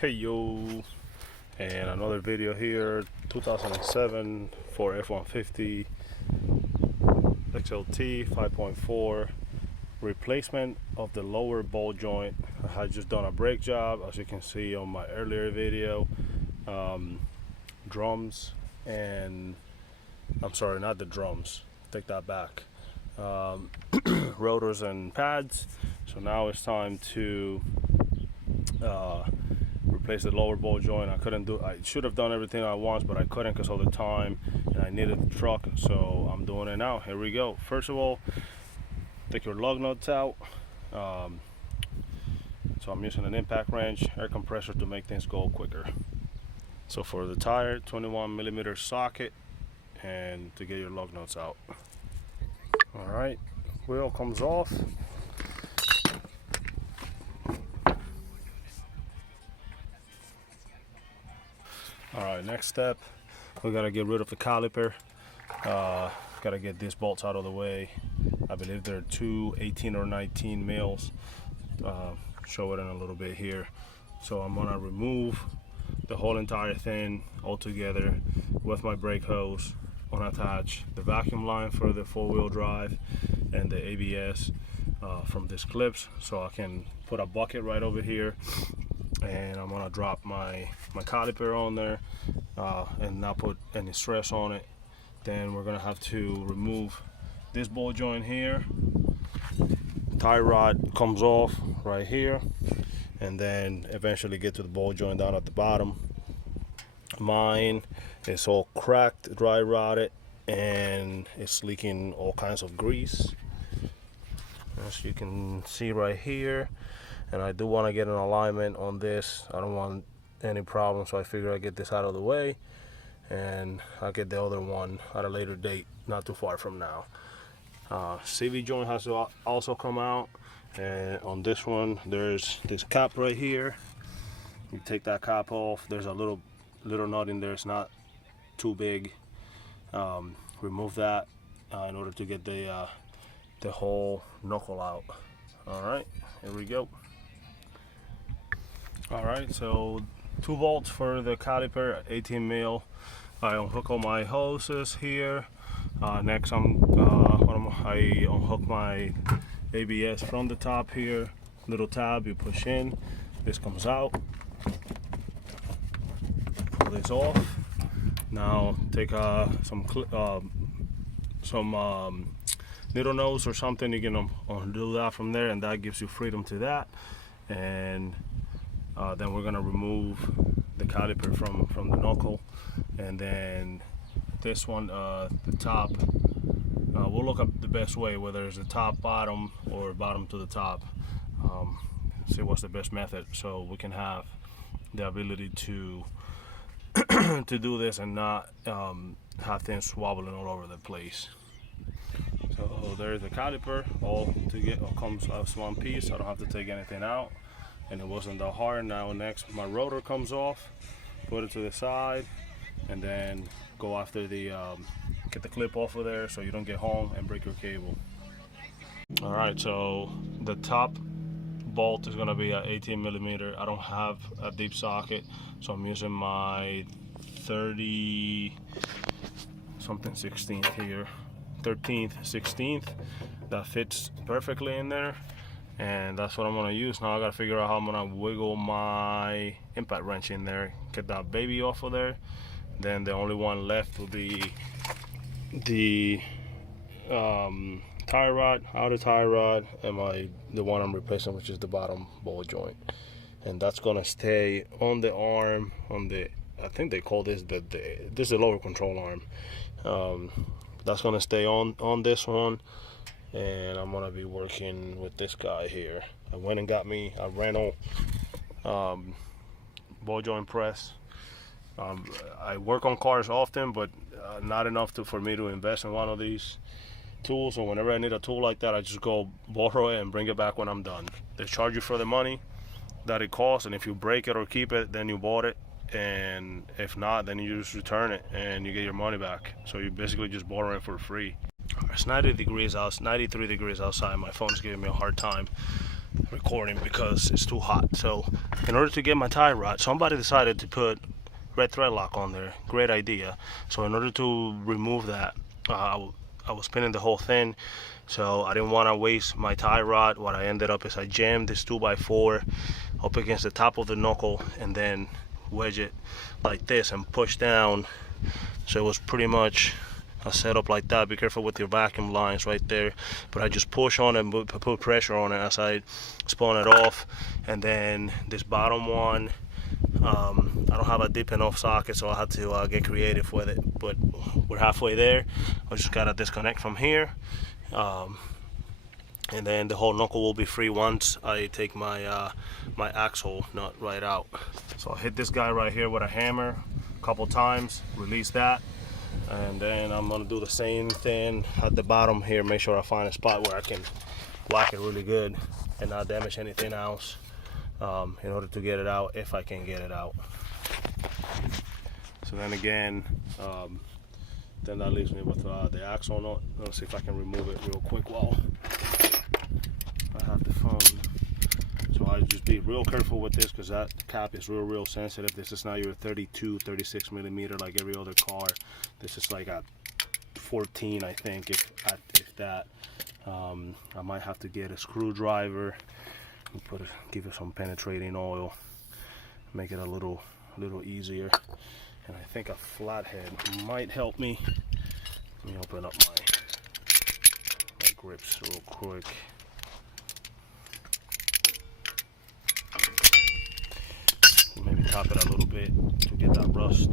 Hey yo, and another video here. 2007 for F150 XLT 5.4 replacement of the lower ball joint. I had just done a brake job, as you can see on my earlier video. Drums and I'm sorry, not the drums, take that back. Rotors and pads. So now it's time to replace the lower ball joint. I should have done everything at once, but I couldn't because of the time, and I needed the truck, so I'm doing it now. Here we go. First of all, take your lug nuts out. So I'm using an impact wrench, air compressor to make things go quicker. So for the tire, 21mm socket, and to get your lug nuts out. All right, wheel comes off. All right, next step, we gotta get rid of the caliper. Gotta get these bolts out of the way. I believe they're 2 18 or 19 mils. Show it in a little bit here. So I'm gonna remove the whole entire thing altogether with my brake hose, unattach the vacuum line for the 4-wheel drive and the ABS from these clips, so I can put a bucket right over here, and I'm gonna drop my caliper on there and not put any stress on it. Then we're gonna have to remove this ball joint here. Tie rod comes off right here, and then eventually get to the ball joint down at the bottom. Mine is all cracked, dry rotted, and it's leaking all kinds of grease, as you can see right here. And I do want to get an alignment on this. I don't want any problems, so I figure I'd get this out of the way, and I'll get the other one at a later date, not too far from now. CV joint has to also come out, and on this one there's this cap right here. You take that cap off. There's a little nut in there. It's not too big. Remove that in order to get the whole knuckle out. All right, here we go. All right, so 2 volts for the caliper at 18 mil. I unhook all my hoses here. Next, I unhook my ABS from the top here. Little tab you push in. This comes out. Pull this off. Now take some needle nose or something. You can undo that from there, and that gives you freedom to that. And then we're gonna remove the caliper from the knuckle, and then this one, the top, we'll look up the best way, whether it's the top, bottom, or bottom to the top. See what's the best method, so we can have the ability to to do this and not have things wobbling all over the place. So there's the caliper, all comes as one piece. I don't have to take anything out, and it wasn't that hard. Now next, my rotor comes off, put it to the side, and then go after the get the clip off of there so you don't get home and break your cable. All right, so the top bolt is going to be at 18mm. I don't have a deep socket, so I'm using my 30 something 16th here, 13th 16th. That fits perfectly in there, and that's what I'm going to use. Now I got to figure out how I'm going to wiggle my impact wrench in there, get that baby off of there. Then the only one left will be the tie rod, outer tie rod, and the one I'm replacing, which is the bottom ball joint. And that's gonna stay on the arm, I think they call this this is the lower control arm. That's gonna stay on this one, and I'm gonna be working with this guy here. I went and got me a rental ball joint press. I work on cars often, but not enough for me to invest in one of these tools. So whenever I need a tool like that, I just go borrow it and bring it back when I'm done. They charge you for the money that it costs, and if you break it or keep it, then you bought it, and if not, then you just return it and you get your money back. So you basically just borrow it for free. It's 93 degrees outside. My phone's giving me a hard time. recording because it's too hot. So in order to get my tie rod, somebody decided to put red thread lock on there. Great idea. So in order to remove that, I was spinning the whole thing, so I didn't want to waste my tie rod. What I ended up is I jammed this 2x4 up against the top of the knuckle and then wedge it like this and push down. So it was pretty much a setup like that. Be careful with your vacuum lines right there, but I just push on it and put pressure on it as I spun it off. And then this bottom one, I don't have a deep enough socket, so I had to get creative with it, but we're halfway there. I just gotta disconnect from here, and then the whole knuckle will be free once I take my my axle nut right out. So I'll hit this guy right here with a hammer a couple times, release that, and then I'm gonna do the same thing at the bottom here. Make sure I find a spot where I can whack it really good and not damage anything else, in order to get it out, if I can get it out. So then again, then that leaves me with the axle nut. Let's see if I can remove it real quick while I have the phone. So I just be real careful with this because that cap is real sensitive. This is not your 32, 36 millimeter like every other car. This is like a 14, I think, if that. I might have to get a screwdriver and give it some penetrating oil, make it a little easier. And I think a flathead might help me. Let me open up my grips real quick. Maybe top it a little bit to get that rust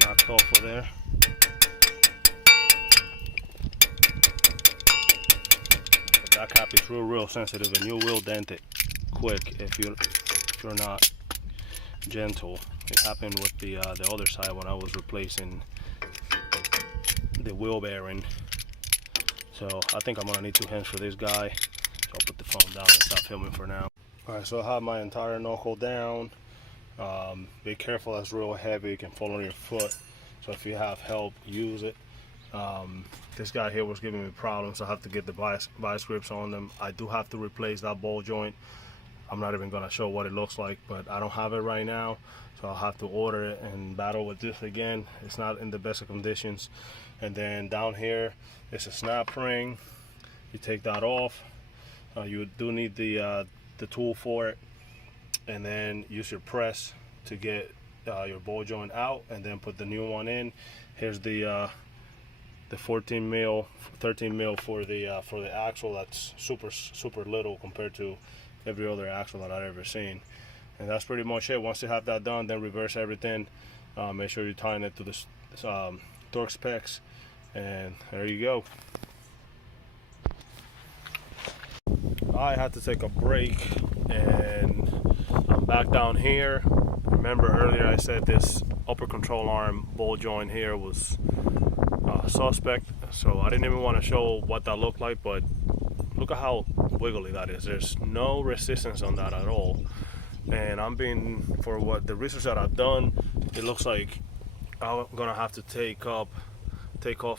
knocked off of there. But that cap is real sensitive, and you will dent it quick if you're not gentle. It happened with the other side when I was replacing the wheel bearing. So I think I'm gonna need 2 hands for this guy. So I'll put the phone down and stop filming for now. Alright, so I have my entire knuckle down. Be careful, that's real heavy, it can fall on your foot. So if you have help, use it. This guy here was giving me problems, so I have to get the vice grips on them. I do have to replace that ball joint. I'm not even gonna show what it looks like, but I don't have it right now, so I'll have to order it and battle with this again. It's not in the best of conditions. And then down here is a snap ring. You take that off. You do need the tool for it, and then use your press to get your ball joint out, and then put the new one in. Here's the 14 mil, 13 mil for the axle. That's super little compared to every other axle that I've ever seen. And that's pretty much it. Once you have that done, then reverse everything. Make sure you're tying it to the torque specs, and there you go. I had to take a break, and I'm back down here. Remember earlier I said this upper control arm ball joint here was suspect, so I didn't even want to show what that looked like, but look at how wiggly that is. There's no resistance on that at all. And for what the research that I've done, it looks like I'm gonna have to take off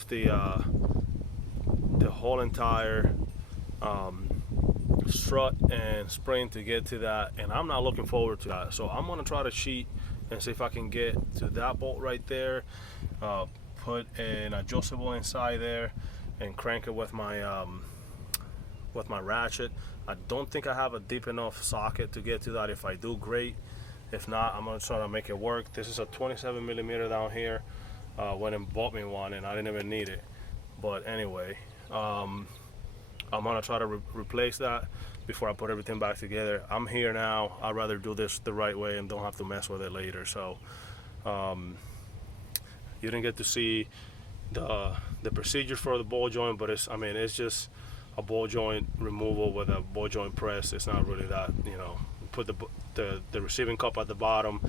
the whole entire strut and spring to get to that, and I'm not looking forward to that. So I'm gonna try to cheat and see if I can get to that bolt right there, put an adjustable inside there, and crank it with my ratchet. I don't think I have a deep enough socket to get to that. If I do, great. If not, I'm gonna try to make it work. This is a 27 millimeter down here. Went and bought me one, and I didn't even need it. But anyway, I'm gonna try to replace that before I put everything back together. I'm here now. I'd rather do this the right way and don't have to mess with it later. So you didn't get to see the procedure for the ball joint, but it's just a ball joint removal with a ball joint press. It's not really that, put the receiving cup at the bottom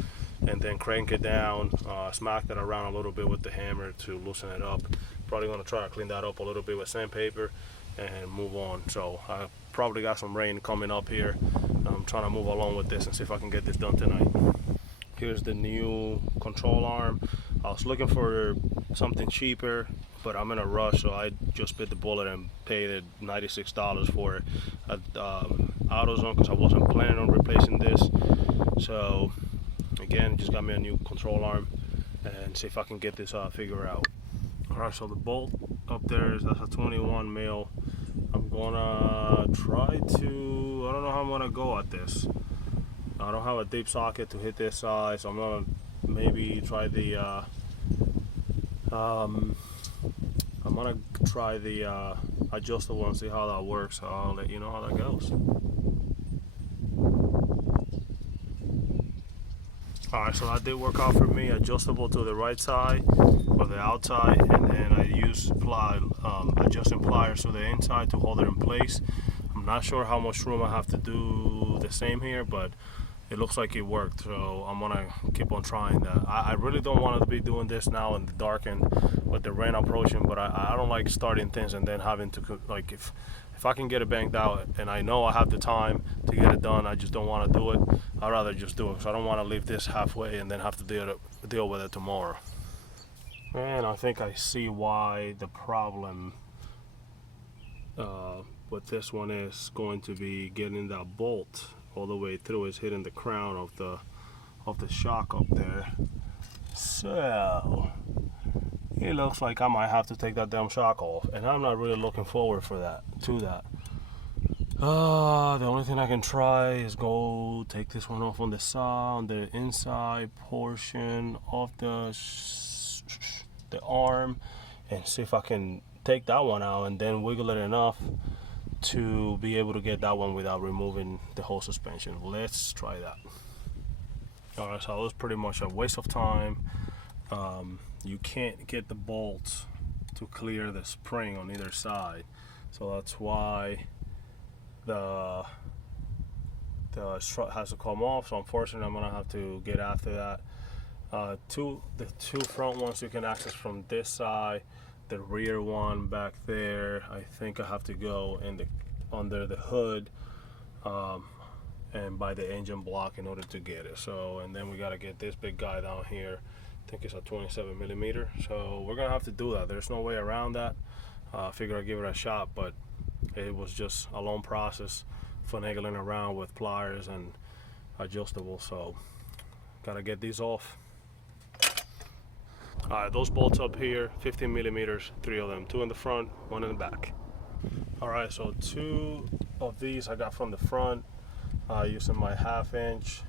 and then crank it down, smack that around a little bit with the hammer to loosen it up. Probably gonna try to clean that up a little bit with sandpaper and move on. So I probably got some rain coming up here. I'm trying to move along with this and see if I can get this done tonight. Here's the new control arm. I was looking for something cheaper but I'm in a rush, so I just bit the bullet and paid it $96 for it at AutoZone, because I wasn't planning on replacing this. So again, just got me a new control arm and see if I can get this figured out. Alright, so the bolt up there, that's a 21 mil. I'm gonna try to, I don't know how I'm gonna go at this. I don't have a deep socket to hit this side, so I'm gonna maybe try the I'm gonna try the adjustable and see how that works. So I'll let you know how that goes. Alright, so that did work out for me. Adjustable to the right side or the outside, and then I use adjusting pliers to the inside to hold it in place. I'm not sure how much room I have to do the same here, but it looks like it worked, so I'm gonna keep on trying that. I really don't want to be doing this now in the dark and with the rain approaching, but I don't like starting things and then having to, like, if I can get it banged out and I know I have the time to get it done, I just don't want to do it. I'd rather just do it, because I don't want to leave this halfway and then have to deal with it tomorrow. And I think I see why the problem with this one is going to be getting that bolt all the way through. Is hitting the crown of the shock up there. So it looks like I might have to take that damn shock off, and I'm not really looking forward to that. The only thing I can try is go take this one off on the side, on the inside portion of the arm, and see if I can take that one out and then wiggle it enough to be able to get that one without removing the whole suspension. Let's try that. Alright, so it was pretty much a waste of time. You can't get the bolts to clear the spring on either side, so that's why the strut has to come off. So unfortunately, I'm gonna have to get after that. The two front ones you can access from this side. The rear one back there, I think I have to go under the hood and by the engine block in order to get it. So, and then we got to get this big guy down here. I think it's a 27 millimeter. So we're gonna have to do that. There's no way around that. I figured I'd give it a shot, but it was just a long process, finagling around with pliers and adjustable. So gotta get these off. Alright, those bolts up here, 15 millimeters, 3 of them, 2 in the front, 1 in the back. Alright, so 2 of these I got from the front, using my 1/2 inch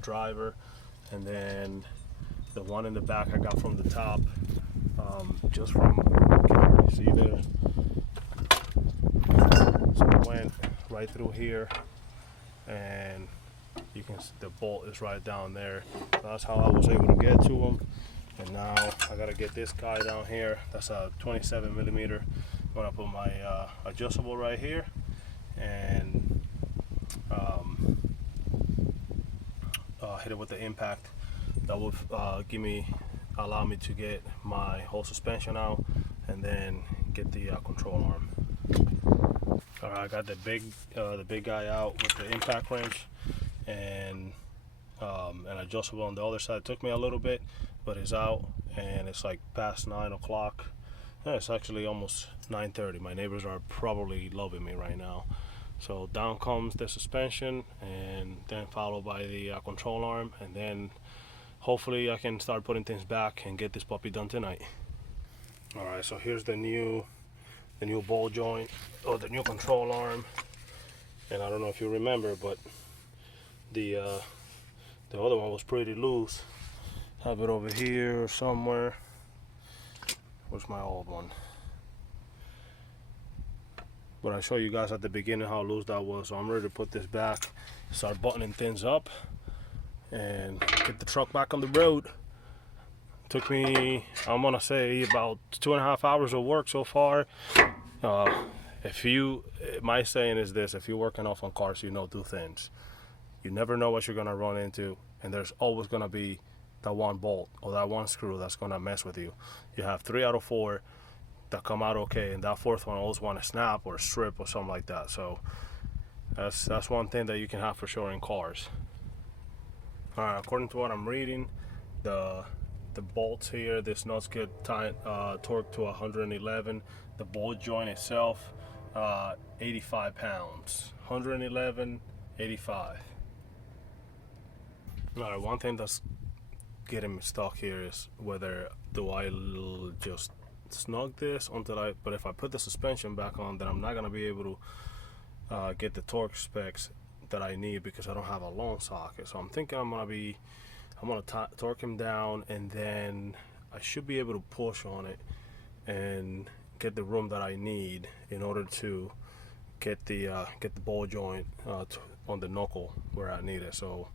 driver, and then the 1 in the back I got from the top, just from, you can already see there. So it went right through here, and you can see the bolt is right down there. So that's how I was able to get to them. And now I gotta get this guy down here. That's a 27 millimeter. I'm gonna put my adjustable right here, and hit it with the impact. That will allow me to get my whole suspension out, and then get the control arm. All right, I got the big guy out with the impact wrench, and an adjustable on the other side. It took me a little bit, but it's out, and it's like past 9 o'clock. Yeah, it's actually almost 9:30. My neighbors are probably loving me right now. So down comes the suspension, and then followed by the control arm, and then hopefully I can start putting things back and get this puppy done tonight. All right, so here's the new ball joint, or the new control arm. And I don't know if you remember, but the other one was pretty loose. Have it over here or somewhere. Where's my old one? But I showed you guys at the beginning how loose that was, so I'm ready to put this back, start buttoning things up, and get the truck back on the road. Took me, I'm gonna say, about 2.5 hours of work so far. My saying is this: if you're working off on cars, you know 2 things. You never know what you're gonna run into, and there's always gonna be that one bolt or that one screw that's gonna mess with you. You have 3 out of 4 that come out okay, and that 4th one always want to snap or strip or something like that. So that's one thing that you can have for sure in cars. Alright, according to what I'm reading, the the bolts here, this nuts get torqued to 111. The ball joint itself, 85 pounds. 111, 85. All right, one thing that's getting me stuck here is whether do I just snug this but if I put the suspension back on, then I'm not gonna be able to get the torque specs that I need because I don't have a long socket. So I'm thinking I'm gonna torque him down, and then I should be able to push on it and get the room that I need in order to get the ball joint on the knuckle where I need it. So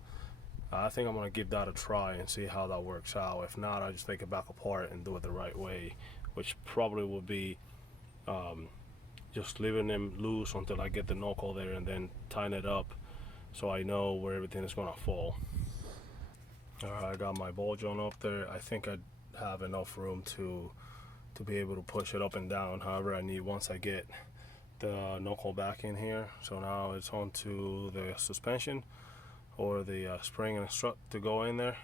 I think I'm gonna give that a try and see how that works out. If not, I just take it back apart and do it the right way, which probably will be just leaving them loose until I get the knuckle there, and then tying it up so I know where everything is gonna fall. Alright, I got my ball joint up there. I think I have enough room to be able to push it up and down however I need once I get the knuckle back in here. So now it's on to the suspension or the spring and strut to go in there.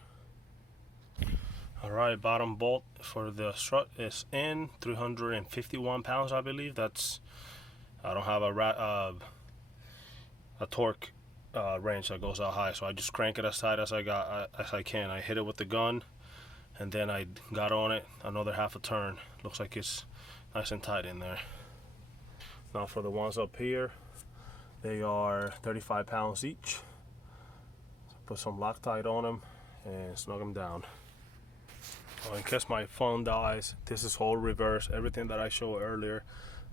Alright, bottom bolt for the strut is in, 351 pounds I believe. That's, I don't have a torque range that goes out high, so I just crank it as tight as I can. I hit it with the gun, and then I got on it another half a turn. Looks like it's nice and tight in there. Now for the ones up here, they are 35 pounds each. Put some Loctite on them and snug them down. In case my phone dies, this is all reverse. Everything that I showed earlier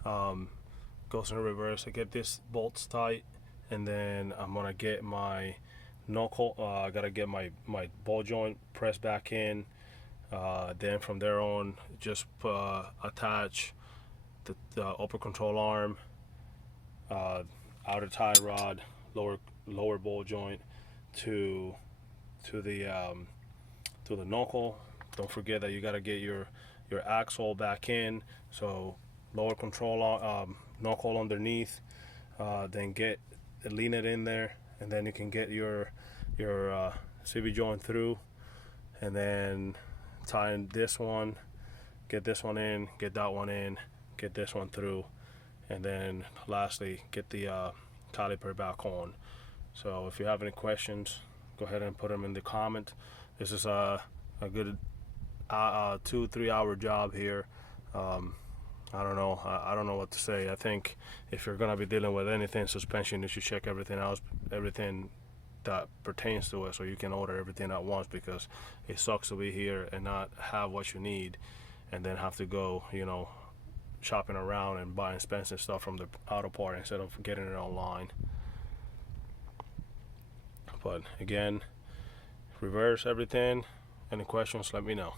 goes in reverse. I get this bolts tight, and then I'm gonna get my knuckle. I gotta get my ball joint pressed back in. Then from there on, just attach the upper control arm, outer tie rod, lower ball joint to the knuckle. Don't forget that you got to get your axle back in. So lower control knuckle underneath, then lean it in there, and then you can get your CV joint through, and then tie in this one, get this one in, get that one in, get this one through, and then lastly get the caliper back on. So if you have any questions, go ahead and put them in the comment. This is a good 2-3 hour job here. I don't know. I don't know what to say. I think if you're gonna be dealing with anything suspension, you should check everything else, everything that pertains to it, so you can order everything at once, because it sucks to be here and not have what you need, and then have to go, shopping around and buying expensive stuff from the auto part instead of getting it online. But again, reverse everything. Any questions, let me know.